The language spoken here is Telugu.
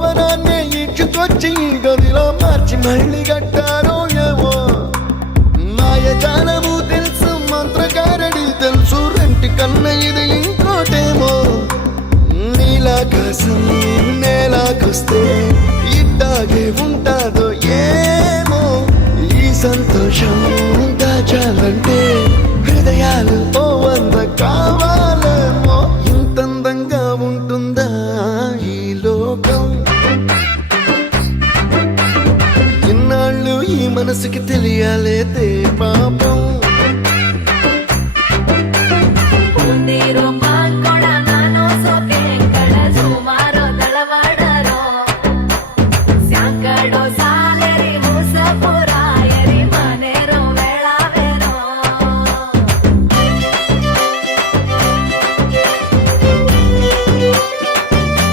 భవనాన్ని ఇచ్చుకొచ్చి గదిలో మార్చి మళ్ళీ కట్టారో ఏమో మాయజాలము తెలుసు మంత్రకారడి తెలుసు రెంటి కన్న ఇది ఇంకోటేమో నీలాకాశం నేలాకొస్తే ఇట్టాగే ఉంటాదో ఏమో ఈ సంతోషం దాచాలంటే హృదయాలు ఓ వంద కావాలేమో ఇంతందంగా ఉంటుందా ఈ లోకం ఇన్నాళ్ళు ఈ మనసుకి తెలియాలేదే పాపం